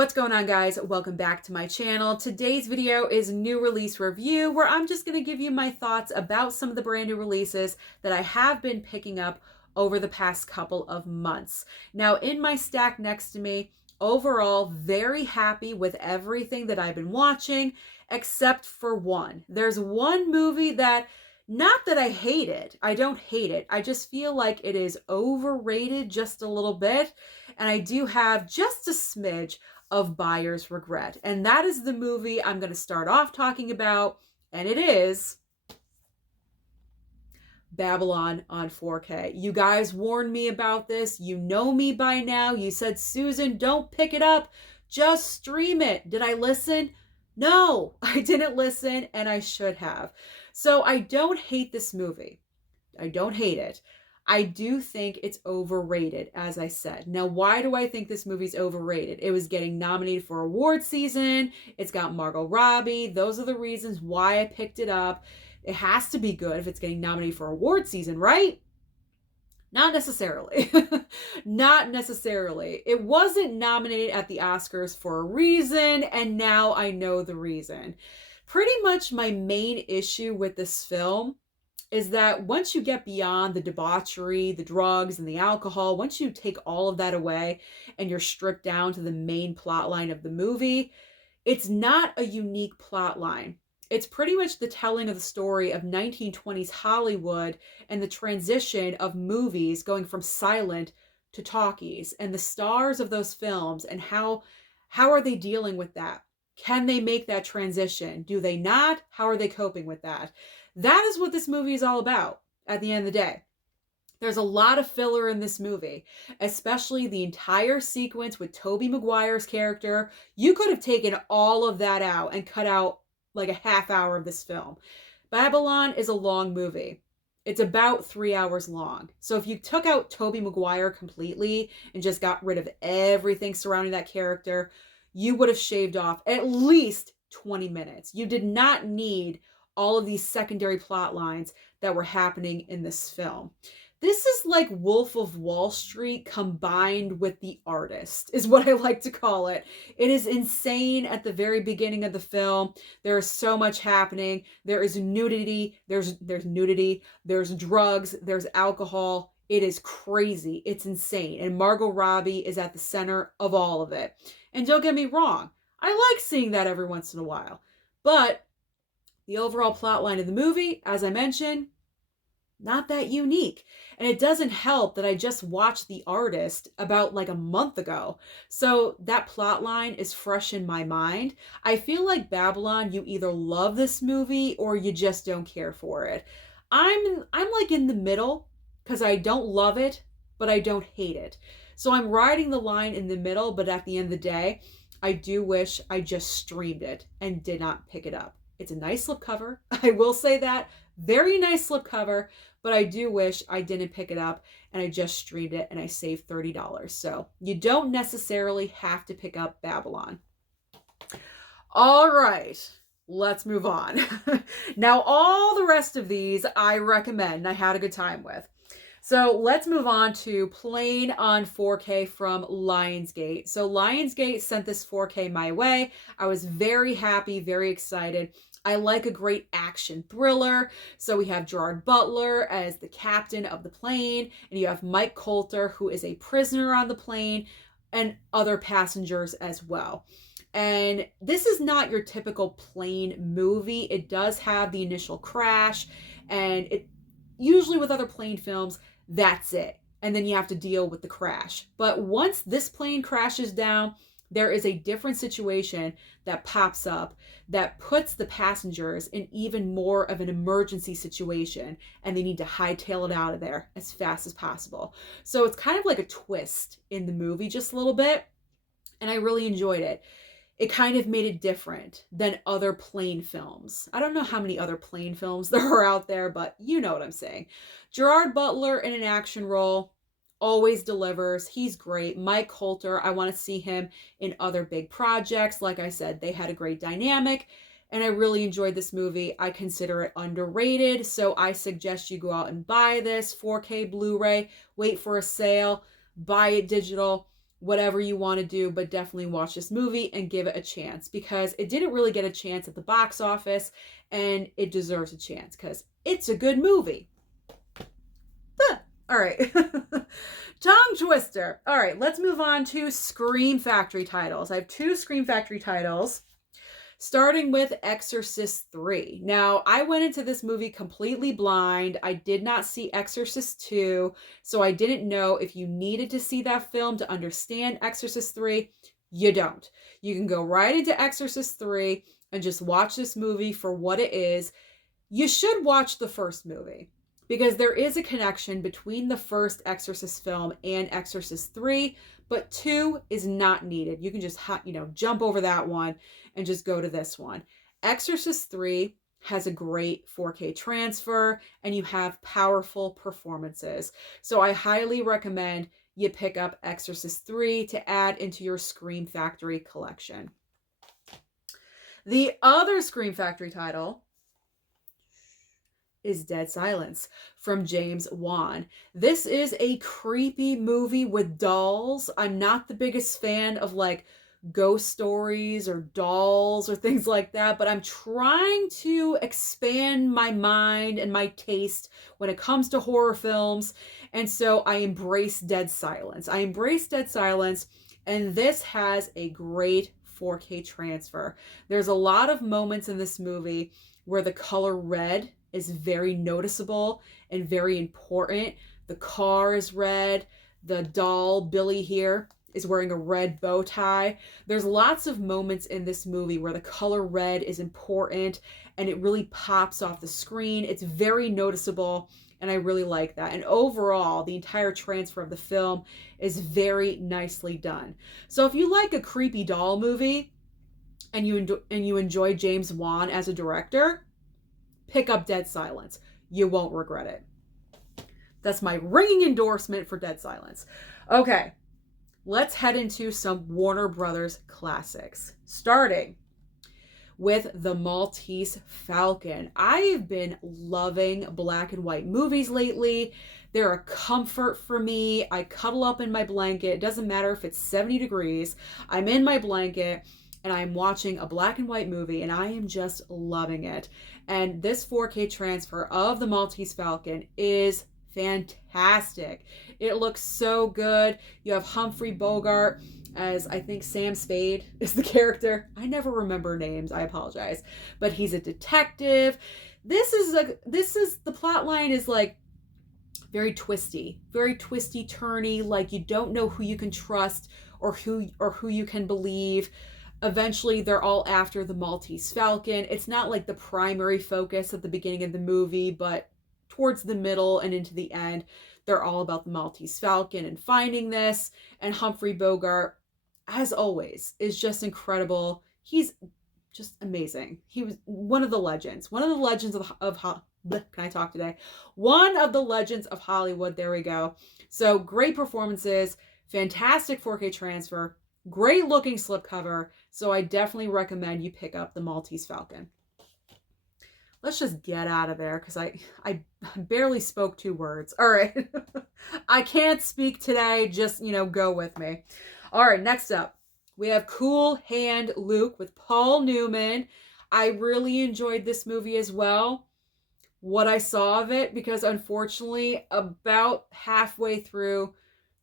What's going on, guys? Welcome back to my channel. Today's video is new release review where I'm just going to give you my thoughts about some of the brand new releases that I have been picking up over the past couple of months. Now, in my stack next to me, overall, very happy with everything that I've been watching, except for one. There's one movie that, not that I hate it, I don't hate it, I just feel like it is overrated just a little bit, and I do have just a smidge of buyer's regret. And that is the movie I'm going to start off talking about, and it is Babylon on 4K. You guys warned me about this. You know me by now. You said, Susan, don't pick it up. Just stream it. Did I listen? No, I didn't listen, and I should have. So I don't hate this movie. I don't hate it. I do think it's overrated, as I said. Now, why do I think this movie's overrated? It was getting nominated for award season. It's got Margot Robbie. Those are the reasons why I picked it up. It has to be good if it's getting nominated for award season, right? Not necessarily. Not necessarily. It wasn't nominated at the Oscars for a reason, and now I know the reason. Pretty much my main issue with this film is that once you get beyond the debauchery, the drugs, and the alcohol, once you take all of that away and you're stripped down to the main plot line of the movie, it's not a unique plot line. It's pretty much the telling of the story of 1920s Hollywood and the transition of movies going from silent to talkies, and the stars of those films, and how are they dealing with that? Can they make that transition? Do they not? How are they coping with that? That is what this movie is all about at the end of the day. There's a lot of filler in this movie, especially the entire sequence with Tobey Maguire's character. You could have taken all of that out and cut out like a half hour of this film. Babylon is a long movie. It's about 3 hours long. So if you took out Tobey Maguire completely and just got rid of everything surrounding that character, you would have shaved off at least 20 minutes. You did not need all of these secondary plot lines that were happening in this film. This is like Wolf of Wall Street combined with The Artist, is what I like to call it. It is insane at the very beginning of the film. There is so much happening. There is nudity, there's nudity, there's drugs, there's alcohol. It is crazy. It's insane. And Margot Robbie is at the center of all of it. And don't get me wrong, I like seeing that every once in a while. But the overall plot line of the movie, as I mentioned, not that unique. And it doesn't help that I just watched The Artist about like a month ago. So that plot line is fresh in my mind. I feel like Babylon, you either love this movie or you just don't care for it. I'm like in the middle because I don't love it, but I don't hate it. So I'm riding the line in the middle, but at the end of the day, I do wish I just streamed it and did not pick it up. It's a nice slipcover. I will say that. Very nice slipcover, but I do wish I didn't pick it up and I just streamed it and I saved $30. So you don't necessarily have to pick up Babylon. All right, let's move on. Now, all the rest of these I recommend. I had a good time with. So let's move on to Plane on 4K from Lionsgate. So Lionsgate sent this 4K my way. I was very happy, very excited. I like a great action thriller. So we have Gerard Butler as the captain of the plane, and you have Mike Colter, who is a prisoner on the plane, and other passengers as well. And this is not your typical plane movie. It does have the initial crash, and it usually with other plane films, that's it. And then you have to deal with the crash. But once this plane crashes down, there is a different situation that pops up that puts the passengers in even more of an emergency situation, and they need to hightail it out of there as fast as possible. So it's kind of like a twist in the movie, just a little bit, and I really enjoyed it. It kind of made it different than other plane films. I don't know how many other plane films there are out there, but you know what I'm saying. Gerard Butler in an action role always delivers. He's great. Mike Colter, I want to see him in other big projects. Like I said, they had a great dynamic, and I really enjoyed this movie. I consider it underrated, so I suggest you go out and buy this 4K Blu-ray, wait for a sale, buy it digital. whatever you want to do, but definitely watch this movie and give it a chance, because it didn't really get a chance at the box office, and it deserves a chance because it's a good movie. All right. Tongue twister. All right, let's move on to Scream Factory titles. I have 2 Scream Factory titles, starting with Exorcist III. Now, I went into this movie completely blind. I did not see Exorcist II, so I didn't know if you needed to see that film to understand Exorcist III. You don't. You can go right into Exorcist III and just watch this movie for what it is. You should watch the first movie, because there is a connection between the first Exorcist film and Exorcist III, but 2 is not needed. You can just, jump over that one and just go to this one. Exorcist III has a great 4K transfer, and you have powerful performances. So I highly recommend you pick up Exorcist III to add into your Scream Factory collection. The other Scream Factory title is Dead Silence from James Wan. This is a creepy movie with dolls. I'm not the biggest fan of like ghost stories or dolls or things like that, but I'm trying to expand my mind and my taste when it comes to horror films. And so I embrace Dead Silence. And this has a great 4K transfer. There's a lot of moments in this movie where the color red is very noticeable and very important. The car is red. The doll, Billy here, is wearing a red bow tie. There's lots of moments in this movie where the color red is important and it really pops off the screen. It's very noticeable, and I really like that. And overall, the entire transfer of the film is very nicely done. So if you like a creepy doll movie and you enjoy James Wan as a director, pick up Dead Silence. You won't regret it. That's my ringing endorsement for Dead Silence. Okay, let's head into some Warner Brothers classics, starting with The Maltese Falcon. I've been loving black and white movies lately. They're a comfort for me. I cuddle up in my blanket. It doesn't matter if it's 70 degrees. I'm in my blanket and I'm watching a black and white movie, and I am just loving it. And this 4K transfer of The Maltese Falcon is fantastic. It looks so good. You have Humphrey Bogart as, I think, Sam Spade is the character. I never remember names. I apologize. But he's a detective. The plot line is like very twisty turny. Like, you don't know who you can trust or who you can believe. Eventually, they're all after the Maltese Falcon. It's not like the primary focus at the beginning of the movie, but towards the middle and into the end, they're all about the Maltese Falcon and finding this. And Humphrey Bogart, as always, is just incredible. He's just amazing. He was one of the legends can I talk today? One of the legends of Hollywood. There we go. So great performances, fantastic 4K transfer, great looking slipcover. So I definitely recommend you pick up the Maltese Falcon. Let's just get out of there because I barely spoke 2 words. All right. I can't speak today. Just, go with me. All right. Next up, we have Cool Hand Luke with Paul Newman. I really enjoyed this movie as well. What I saw of it, because unfortunately, about halfway through,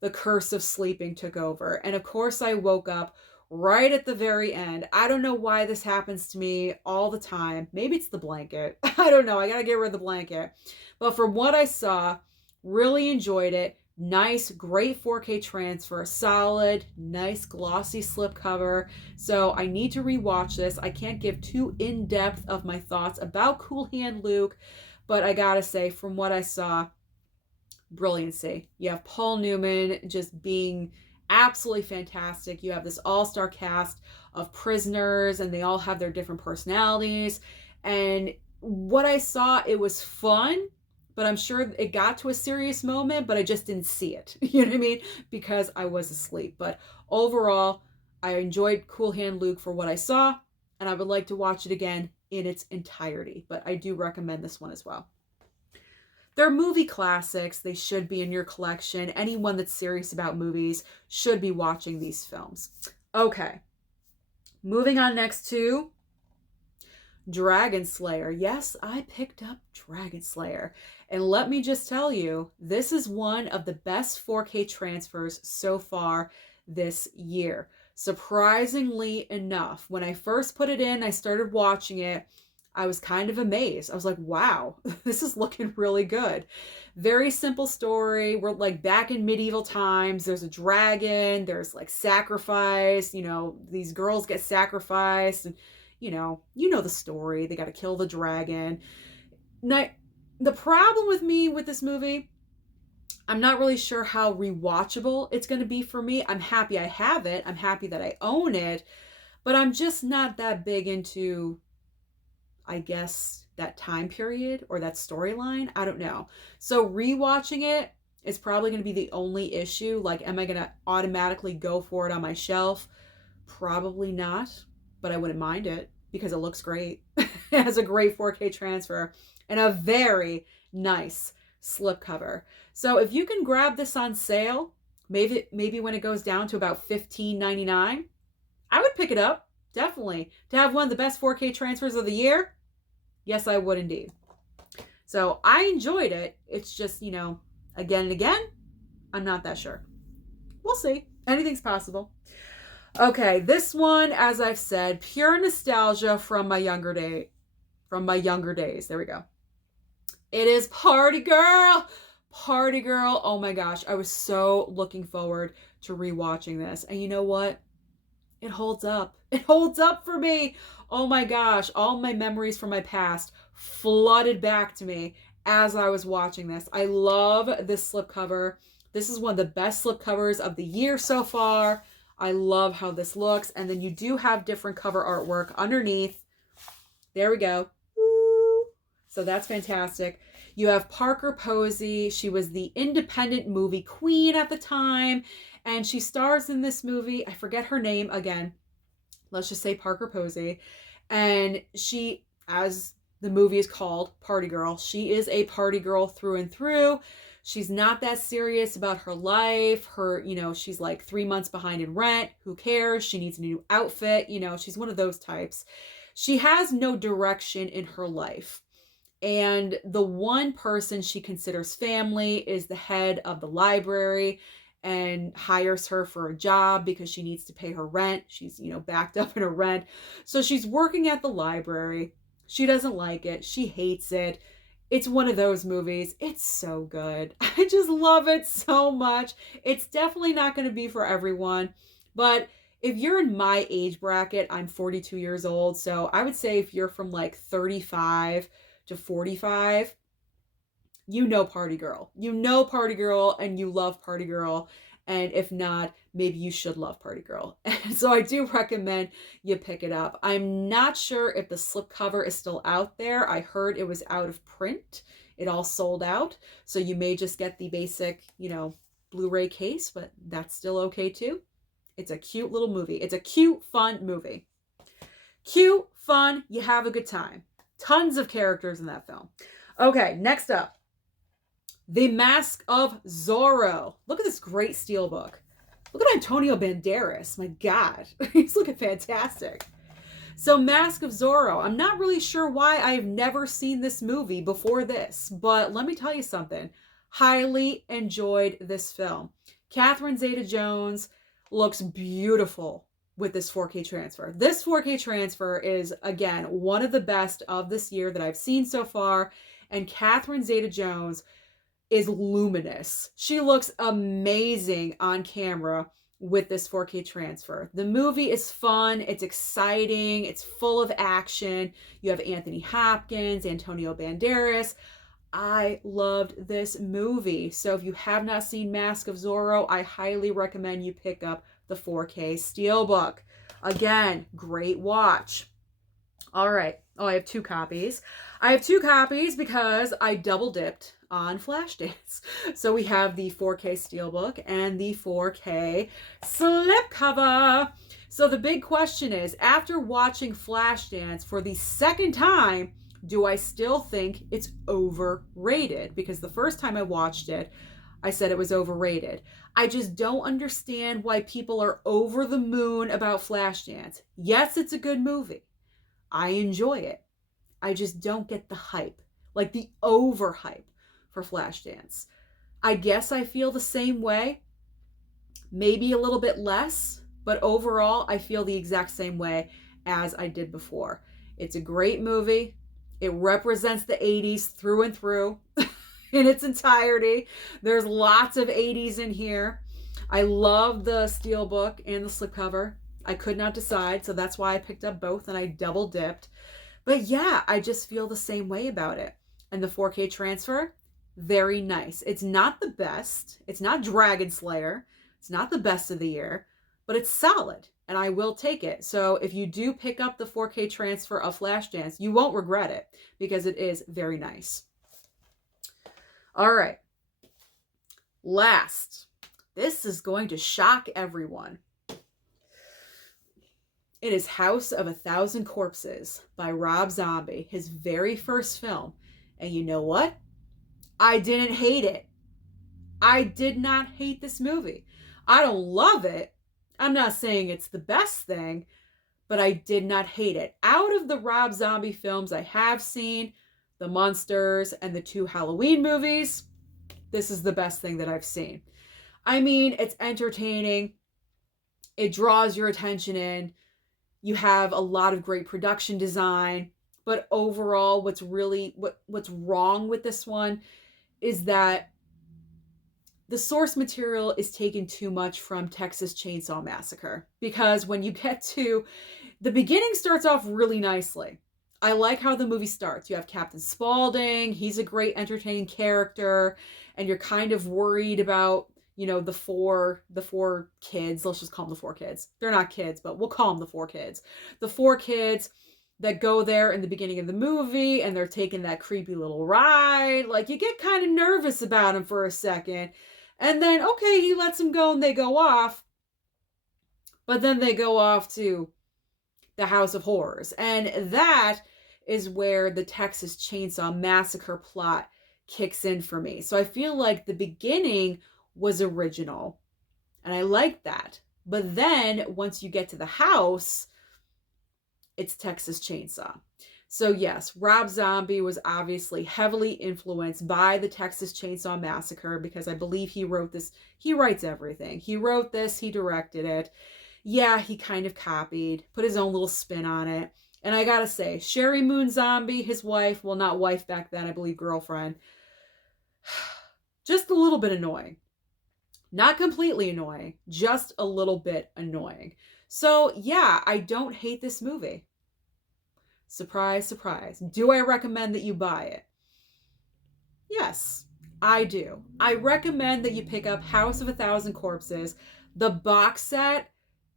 the curse of sleeping took over. And of course, I woke up right at the very end. I don't know why this happens to me all the time. Maybe it's the blanket. I don't know. I got to get rid of the blanket. But from what I saw, really enjoyed it. Nice, great 4K transfer. Solid, nice, glossy slipcover. So I need to rewatch this. I can't give too in-depth of my thoughts about Cool Hand Luke, but I gotta say, from what I saw, brilliancy. You have Paul Newman just being absolutely fantastic. You have this all-star cast of prisoners, and they all have their different personalities. And what I saw, it was fun, but I'm sure it got to a serious moment, but I just didn't see it. You know what I mean? Because I was asleep. But overall, I enjoyed Cool Hand Luke for what I saw, and I would like to watch it again in its entirety. But I do recommend this one as well. They're movie classics. They should be in your collection. Anyone that's serious about movies should be watching these films. Okay. Moving on next to Dragon Slayer. Yes, I picked up Dragon Slayer. And let me just tell you, this is one of the best 4K transfers so far this year. Surprisingly enough, when I first put it in, I started watching it, I was kind of amazed. I was like, wow, this is looking really good. Very simple story. We're like back in medieval times. There's a dragon. There's like sacrifice. These girls get sacrificed. And, you know the story. They got to kill the dragon. Now, the problem with me with this movie, I'm not really sure how rewatchable it's going to be for me. I'm happy I have it. I'm happy that I own it. But I'm just not that big into, I guess, that time period or that storyline. I don't know. So rewatching it is probably going to be the only issue. Like, am I going to automatically go for it on my shelf? Probably not, but I wouldn't mind it because it looks great. It has a great 4K transfer and a very nice slipcover. So if you can grab this on sale, maybe when it goes down to about $15.99, I would pick it up, definitely. To have one of the best 4K transfers of the year, yes, I would indeed. So I enjoyed it. It's just, again and again, I'm not that sure. We'll see. Anything's possible. Okay, this one, as I've said, pure nostalgia from my younger days. There we go. It is Party Girl. Party Girl. Oh my gosh, I was so looking forward to rewatching this. And you know what? It holds up. It holds up for me. Oh my gosh, all my memories from my past flooded back to me as I was watching this. I love this slipcover. This is one of the best slipcovers of the year so far. I love how this looks. And then you do have different cover artwork underneath. There we go. Woo. So that's fantastic. You have Parker Posey. She was the independent movie queen at the time. And she stars in this movie. I forget her name again. Let's just say Parker Posey. And she, as the movie is called, Party Girl, she is a party girl through and through. She's not that serious about her life. She's like 3 months behind in rent. Who cares? She needs a new outfit. She's one of those types. She has no direction in her life. And the one person she considers family is the head of the library and hires her for a job because she needs to pay her rent. She's, backed up in her rent. So she's working at the library. She doesn't like it. She hates it. It's one of those movies. It's so good. I just love it so much. It's definitely not going to be for everyone. But if you're in my age bracket, I'm 42 years old. So I would say if you're from like 35 to 45, Party Girl. Party Girl and you love Party Girl. And if not, maybe you should love Party Girl. And so I do recommend you pick it up. I'm not sure if the slipcover is still out there. I heard it was out of print. It all sold out. So you may just get the basic, Blu-ray case, but that's still okay too. It's a cute little movie. It's a cute, fun movie. Cute, fun, you have a good time. Tons of characters in that film. Okay, next up. The Mask of Zorro. Look at this great steelbook. Look at Antonio Banderas. My God, he's looking fantastic. So Mask of Zorro. I'm not really sure why I've never seen this movie before this, but let me tell you something. Highly enjoyed this film. Catherine Zeta-Jones looks beautiful with this 4K transfer. This 4K transfer is, again, one of the best of this year that I've seen so far, and Catherine Zeta-Jones is luminous. She looks amazing on camera with this 4K transfer. The movie is fun. It's exciting. It's full of action. You have Anthony Hopkins, Antonio Banderas. I loved this movie. So if you have not seen Mask of Zorro, I highly recommend you pick up the 4K Steelbook. Again, great watch. All right. Oh, I have 2 copies. I have 2 copies because I double dipped on Flashdance. So we have the 4K Steelbook and the 4K slipcover. So the big question is, after watching Flashdance for the second time, Do I still think it's overrated? Because the first time I watched it, I said it was overrated. I just don't understand why people are over the moon about Flashdance. Yes, it's a good movie. I enjoy it. I just don't get the hype, like the overhype for Flashdance. I guess I feel the same way, maybe a little bit less, but overall, I feel the exact same way as I did before. It's a great movie. It represents the 80s through and through in its entirety. There's lots of 80s in here. I love the steelbook and the slipcover. I could not decide, so that's why I picked up both and I double dipped. But yeah, I just feel the same way about it. And the 4K transfer, very nice. It's not the best. It's not Dragon Slayer. It's not the best of the year, but it's solid and I will take it. So if you do pick up the 4K transfer of Flashdance, you won't regret it because it is very nice. All right. Last, this is going to shock everyone. It is House of a Thousand Corpses by Rob Zombie, his very first film. And you know what? I didn't hate it. I did not hate this movie. I don't love it. I'm not saying it's the best thing, but I did not hate it. Out of the Rob Zombie films I have seen, the Monsters and the 2 Halloween movies, this is the best thing that I've seen. I mean, it's entertaining. It draws your attention in. You have a lot of great production design, but overall, what's wrong with this one is that the source material is taken too much from Texas Chainsaw Massacre, because when you get to the beginning, starts off really nicely. I like how the movie starts. You have Captain Spaulding. He's a great entertaining character, and you're kind of worried about, you know, the four kids. Let's just call them the 4 kids. They're not kids, but we'll call them the 4 kids. The 4 kids that go there in the beginning of the movie, and they're taking that creepy little ride. Like, you get kind of nervous about them for a second. And then, okay, he lets them go and they go off. But then they go off to the House of Horrors. And that is where the Texas Chainsaw Massacre plot kicks in for me. So I feel like the beginning was original. And I like that. But then once you get to the house, it's Texas Chainsaw. So yes, Rob Zombie was obviously heavily influenced by the Texas Chainsaw Massacre, because I believe he wrote this. He writes everything. He wrote this, he directed it. Yeah, he kind of copied, put his own little spin on it. And I gotta say, Sherry Moon Zombie, his wife, well, not wife back then, I believe girlfriend, just a little bit annoying. Not completely annoying, just a little bit annoying. So yeah, I don't hate this movie. Surprise, surprise. Do I recommend that you buy it? Yes, I do. I recommend that you pick up House of a Thousand Corpses. The box set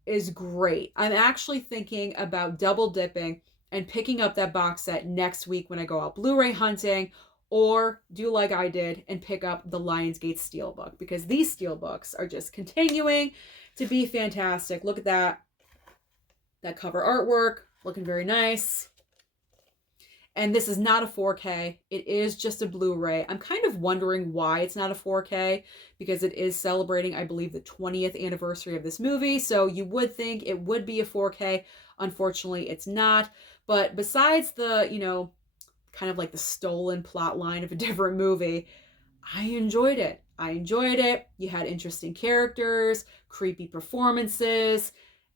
is great. I'm actually thinking about double dipping and picking up that box set next week when I go out Blu-ray hunting, or do like I did and pick up the Lionsgate Steelbook, because these Steelbooks are just continuing to be fantastic. Look at that. That cover artwork, looking very nice. And this is not a 4K. It is just a Blu-ray. I'm kind of wondering why it's not a 4K, because it is celebrating, I believe, the 20th anniversary of this movie. So you would think it would be a 4K. Unfortunately, it's not. But besides the, you know, kind of like the stolen plot line of a different movie, I enjoyed it. I enjoyed it. You had interesting characters, creepy performances,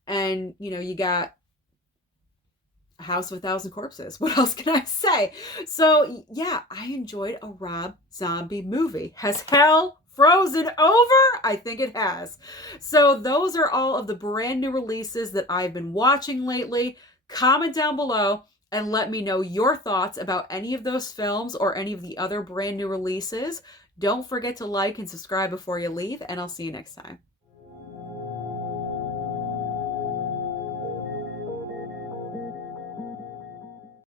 and, you know, you got a House of a Thousand Corpses. What else can I say? So yeah, I enjoyed a Rob Zombie movie. Has hell frozen over? I think it has. So those are all of the brand new releases that I've been watching lately. Comment down below and let me know your thoughts about any of those films or any of the other brand new releases. Don't forget to like and subscribe before you leave, and I'll see you next time.